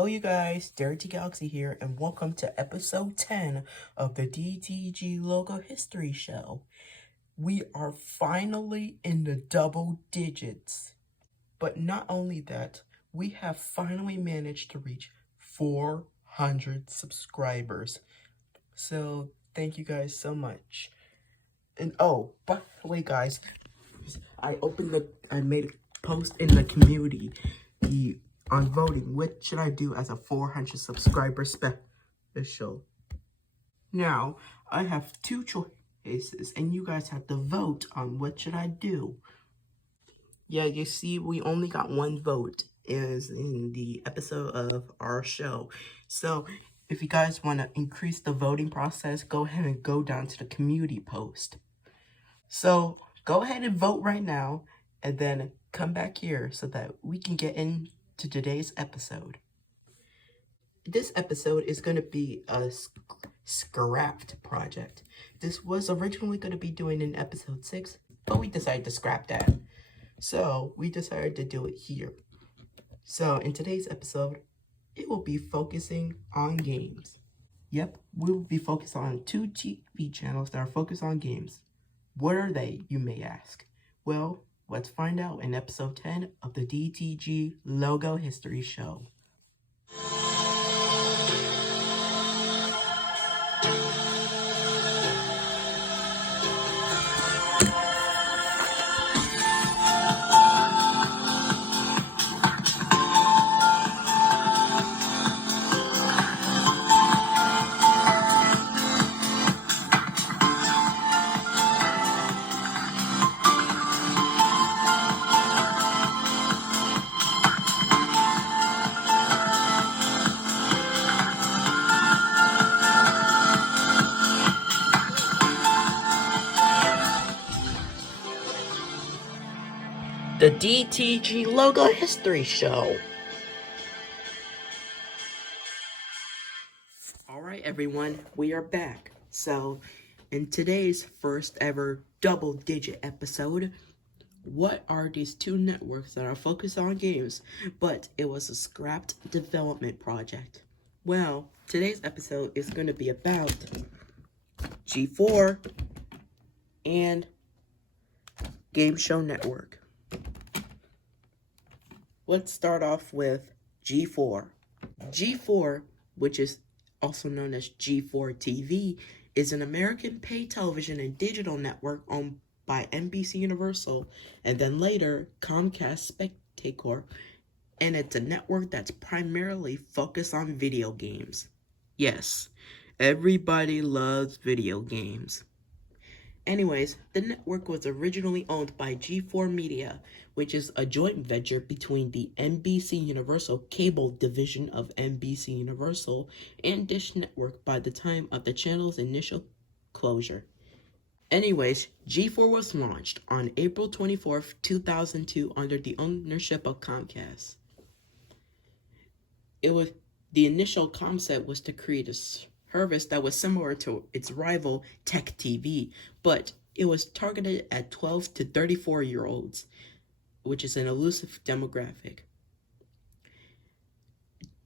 Hello you guys, Dirty Galaxy here, and welcome to episode 10 of the DTG Logo History Show. We are finally in the double digits. But not only that, we have finally managed to reach 400 subscribers. So thank you guys so much. And oh, by the way guys, I made a post in the community on voting. What should I do as a 400 subscriber special? Now, I have two choices, and you guys have to vote on what should I do. Yeah, you see, we only got one vote is in the episode of our show. So, if you guys want to increase the voting process, go ahead and go down to the community post. So, go ahead and vote right now, and then come back here so that we can get into today's episode. This episode is going to be a scrapped project. This was originally going to be doing in episode 6, but we decided to scrap that. So we decided to do it here. So in today's episode, it will be focusing on games. Yep, we will be focused on 2 TV channels that are focused on games. What are they, you may ask? Well, let's find out in episode 10 of the DTG Logo History Show. The DTG Logo History Show. Alright everyone, we are back. So, in today's first ever double digit episode, what are these 2 networks that are focused on games, but it was a scrapped development project? Well, today's episode is going to be about G4 and Game Show Network. Let's start off with G4. G4, which is also known as G4 TV, is an American pay television and digital network owned by NBC Universal and then later Comcast Spectacor, and it's a network that's primarily focused on video games. Yes, everybody loves video games. Anyways, the network was originally owned by G4 Media, which is a joint venture between the NBC Universal cable division of NBC Universal and Dish Network by the time of the channel's initial closure. Anyways, G4 was launched on April 24th, 2002 under the ownership of Comcast. The initial concept was to create a service that was similar to its rival Tech TV, but it was targeted at 12 to 34-year-olds, which is an elusive demographic.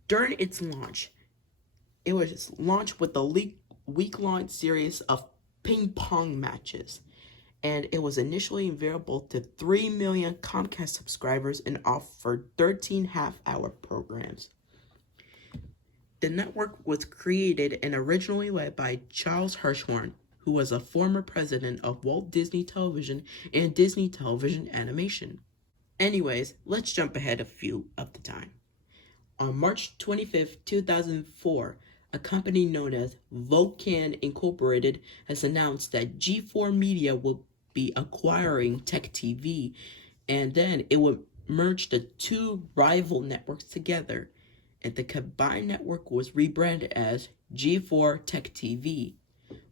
During its launch, it was launched with a week-long series of ping pong matches, and it was initially available to 3 million Comcast subscribers and offered 13 half-hour programs. The network was created and originally led by Charles Hirschhorn, who was a former president of Walt Disney Television and Disney Television Animation. Anyways, let's jump ahead a few of the time. On March 25th, 2004, a company known as Vulcan Incorporated has announced that G4 Media will be acquiring Tech TV, and then it would merge the 2 rival networks together, and the combined network was rebranded as G4 Tech TV.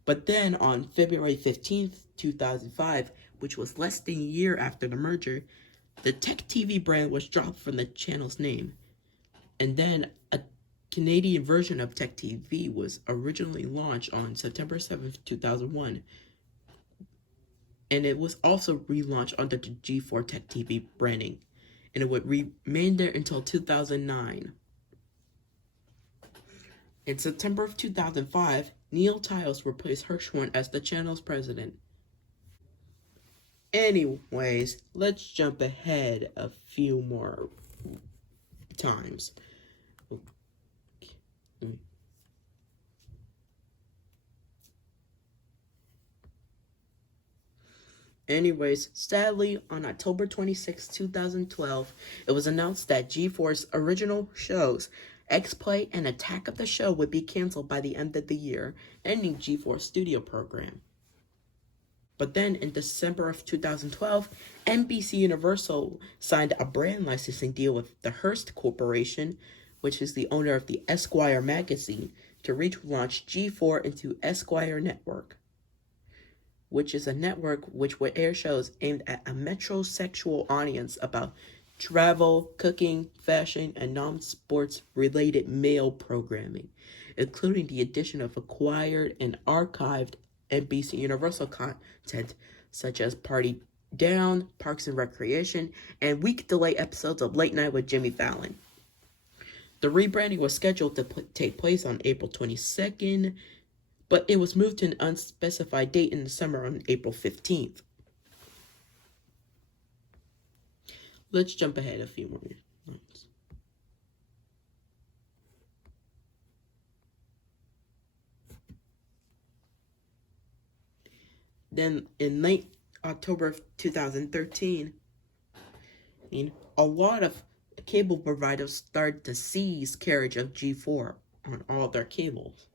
But then on February 15th, 2005, which was less than a year after the merger, the Tech TV brand was dropped from the channel's name. And then a Canadian version of Tech TV was originally launched on September 7th, 2001. And it was also relaunched under the G4 Tech TV branding. And it would remain there until 2009. In September of 2005, Neil Tiles replaced Hirschhorn as the channel's president. Anyways, let's jump ahead a few more times. Anyways, sadly, on October 26, 2012, it was announced that G4's original shows, X-Play and Attack of the Show, would be canceled by the end of the year, ending G4's studio program. But then, in December of 2012, NBC Universal signed a brand licensing deal with the Hearst Corporation, which is the owner of the Esquire magazine, to relaunch G4 into Esquire Network, which is a network which would air shows aimed at a metrosexual audience about travel, cooking, fashion, and non-sports related male programming, including the addition of acquired and archived NBC Universal content such as Party Down, Parks and Recreation, and week-delay episodes of Late Night with Jimmy Fallon. The rebranding was scheduled to take place on April 22nd, but it was moved to an unspecified date in the summer on April 15th. Let's jump ahead a few more months. Then in late October of 2013, a lot of cable providers started to seize carriage of G4 on all their cables.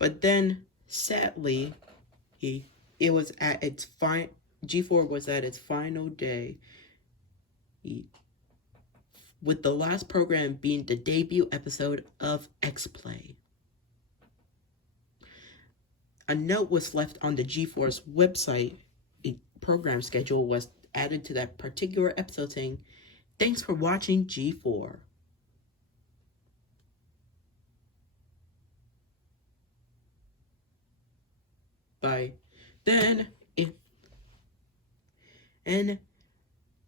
But then, sadly, G4 was at its final day, with the last program being the debut episode of X-Play. A note was left on the G4's website. A program schedule was added to that particular episode saying, "Thanks for watching G4." By then, in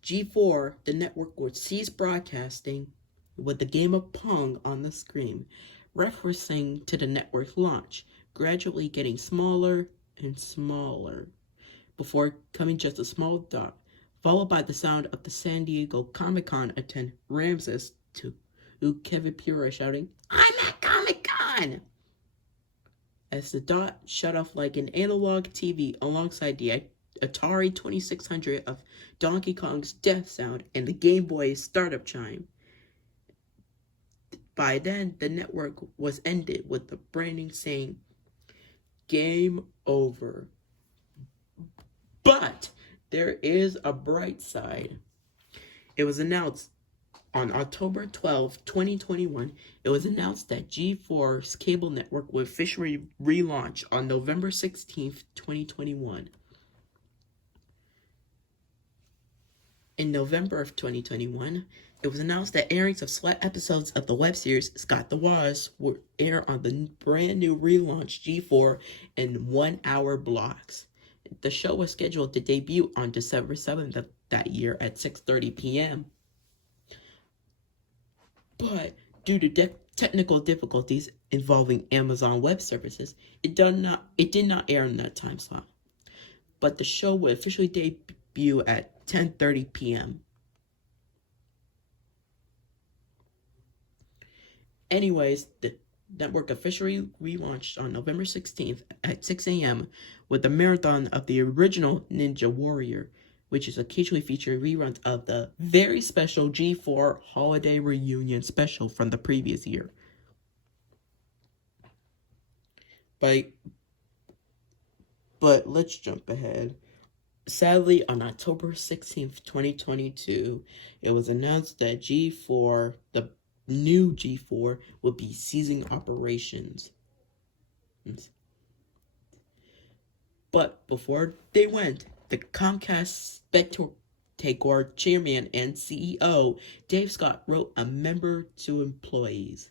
G4, the network would cease broadcasting with the game of Pong on the screen, referencing to the network's launch, gradually getting smaller and smaller, before coming just a small dot, followed by the sound of the San Diego Comic-Con attendant Ramses to Kevin Pura shouting, "I'm at Comic-Con!" As the dot shut off like an analog TV alongside the Atari 2600 of Donkey Kong's death sound and the Game Boy's startup chime. By then, the network was ended with the branding saying, "Game over." But there is a bright side. It was announced on October 12, 2021, it was announced that G4's cable network would officially relaunch on November 16th, 2021. In November of 2021, it was announced that airings of select episodes of the web series Scott the Woz would air on the brand new relaunched G4 in 1-hour blocks. The show was scheduled to debut on December 7th of that year at 6:30 p.m. But due to technical difficulties involving Amazon Web Services, it did not air in that time slot. But the show would officially debut at 10:30 p.m. Anyways, the network officially relaunched on November 16th at 6 a.m. with a marathon of the original Ninja Warrior, which is occasionally featuring reruns of the very special G4 Holiday Reunion special from the previous year. But let's jump ahead. Sadly, on October 16th, 2022, it was announced that G4, the new G4, would be ceasing operations. But before they went, the Comcast Spectator chairman and CEO, Dave Scott, wrote a memo to employees.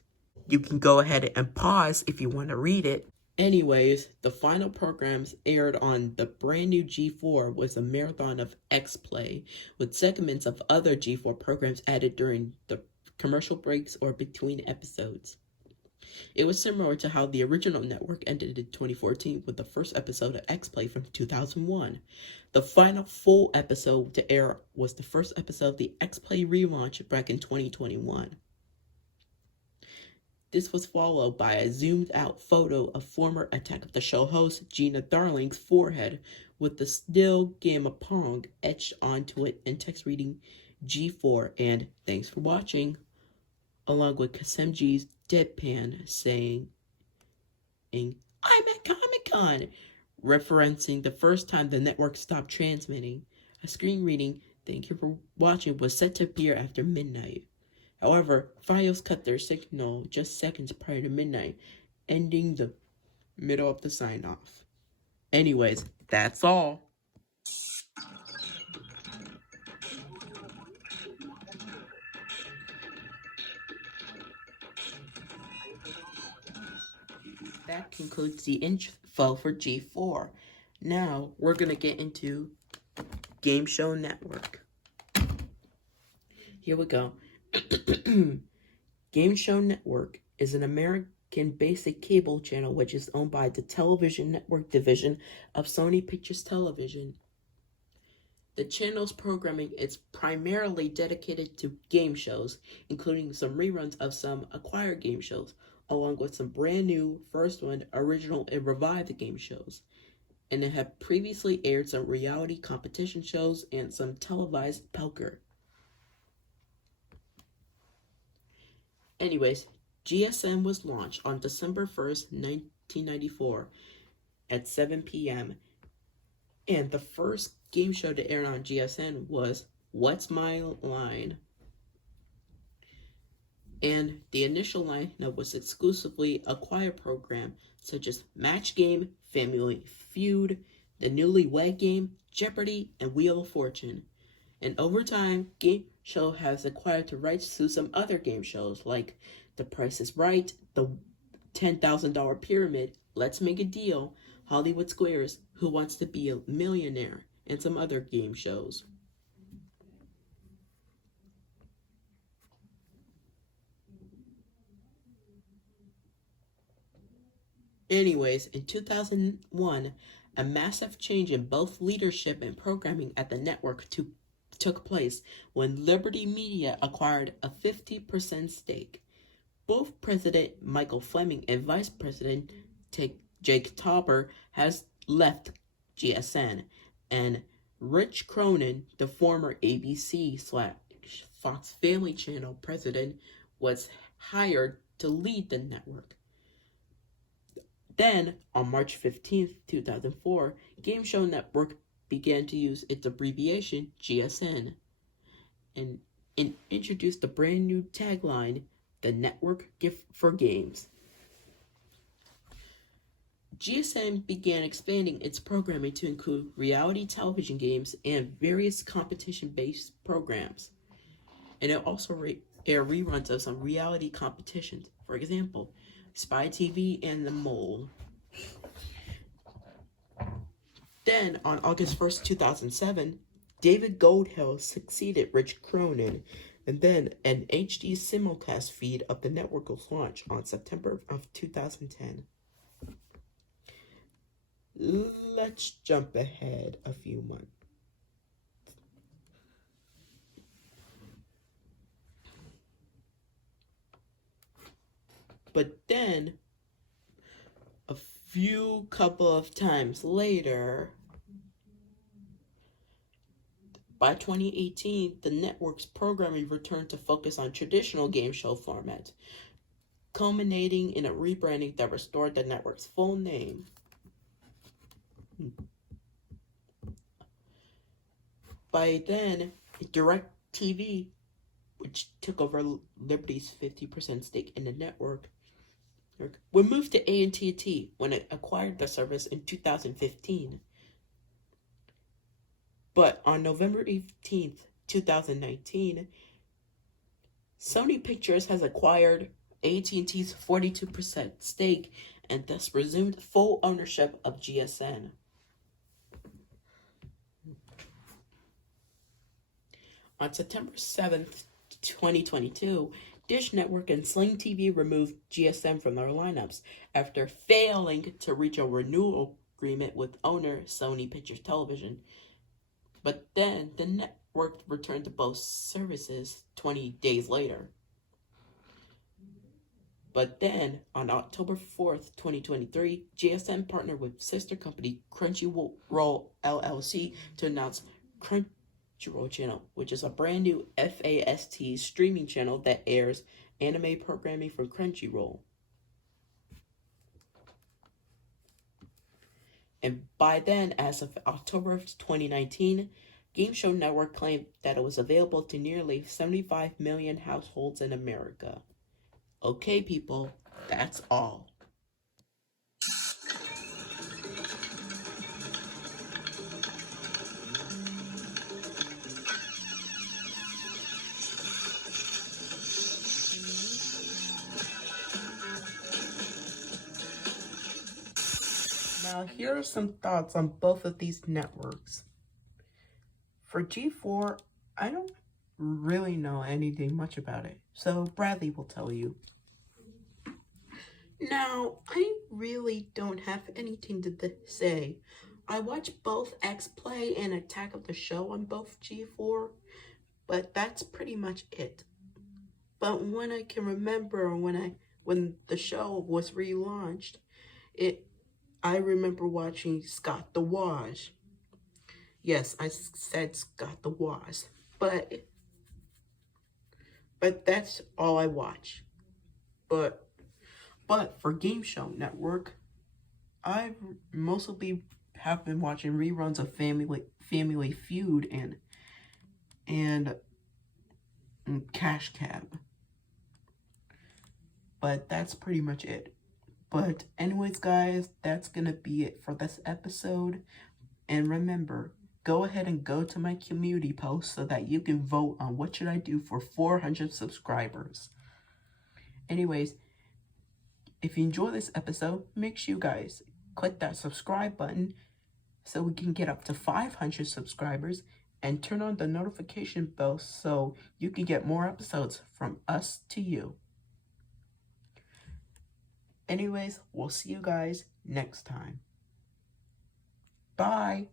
You can go ahead and pause if you want to read it. Anyways, the final programs aired on the brand new G4 was a marathon of X-Play, with segments of other G4 programs added during the commercial breaks or between episodes. It was similar to how the original network ended in 2014 with the first episode of X-Play from 2001. The final full episode to air was the first episode of the X-Play relaunch back in 2021. This was followed by a zoomed-out photo of former Attack of the Show host Gina Darling's forehead with the still game of Pong etched onto it and text reading G4 and "Thanks for watching," along with Kasemji's deadpan saying, "I'm at Comic-Con," referencing the first time the network stopped transmitting. A screen reading, "Thank you for watching," was set to appear after midnight. However, Fios cut their signal just seconds prior to midnight, ending the middle of the sign-off. Anyways, that's all. That concludes the info for G4. Now, we're going to get into Game Show Network. Here we go. Game Show Network is an American basic cable channel which is owned by the Television Network division of Sony Pictures Television. The channel's programming is primarily dedicated to game shows, including some reruns of some acquired game shows, along with some brand new, first one, original, and revived game shows. And it had previously aired some reality competition shows and some televised poker. Anyways, GSM was launched on December 1st, 1994 at 7 p.m. And the first game show to air on GSM was What's My Line? And the initial lineup was exclusively acquired program such as Match Game, Family Feud, The Newlywed Game, Jeopardy, and Wheel of Fortune. And over time, Game Show has acquired the rights to some other game shows like The Price is Right, The $10,000 Pyramid, Let's Make a Deal, Hollywood Squares, Who Wants to Be a Millionaire, and some other game shows. Anyways, in 2001, a massive change in both leadership and programming at the network took place when Liberty Media acquired a 50% stake. Both President Michael Fleming and Vice President Jake Tauber has left GSN, and Rich Cronin, the former ABC/Fox Family Channel president, was hired to lead the network. Then, on March 15th, 2004, Game Show Network began to use its abbreviation GSN and introduced the brand new tagline, "The Network Gift for Games." GSN began expanding its programming to include reality television games and various competition-based programs. And it also aired reruns of some reality competitions. For example, Spy TV and The Mole. Then, on August 1st, 2007, David Goldhill succeeded Rich Cronin, and then an HD simulcast feed of the network was launched on September of 2010. Let's jump ahead a few months. But then, a couple of times later, by 2018, the network's programming returned to focus on traditional game show formats, culminating in a rebranding that restored the network's full name. By then, DirecTV, which took over Liberty's 50% stake in the network, would move to AT&T when it acquired the service in 2015. But on November 18th, 2019, Sony Pictures has acquired AT&T's 42% stake and thus resumed full ownership of GSN. On September 7th, 2022, Dish Network and Sling TV removed GSM from their lineups after failing to reach a renewal agreement with owner Sony Pictures Television. But then the network returned to both services 20 days later. But then, on October 4th, 2023, GSM partnered with sister company Crunchyroll LLC to announce Crunchyroll Channel, which is a brand new FAST streaming channel that airs anime programming from Crunchyroll. And by then, as of October of 2019, Game Show Network claimed that it was available to nearly 75 million households in America. Okay, people, that's all. Now, here are some thoughts on both of these networks. For G4, I don't really know anything much about it, so Bradley will tell you. Now, I really don't have anything to say. I watch both X-Play and Attack of the Show on both G4, but that's pretty much it. But when I can remember when the show was relaunched, I remember watching Scott the Woz. Yes, I said Scott the Woz, but that's all I watch. But for Game Show Network, I mostly have been watching reruns of Family Feud and Cash Cab. But that's pretty much it. But anyways, guys, that's gonna be it for this episode. And remember, go ahead and go to my community post so that you can vote on what should I do for 400 subscribers. Anyways, if you enjoy this episode, make sure you guys click that subscribe button so we can get up to 500 subscribers, and turn on the notification bell so you can get more episodes from us to you. Anyways, we'll see you guys next time. Bye.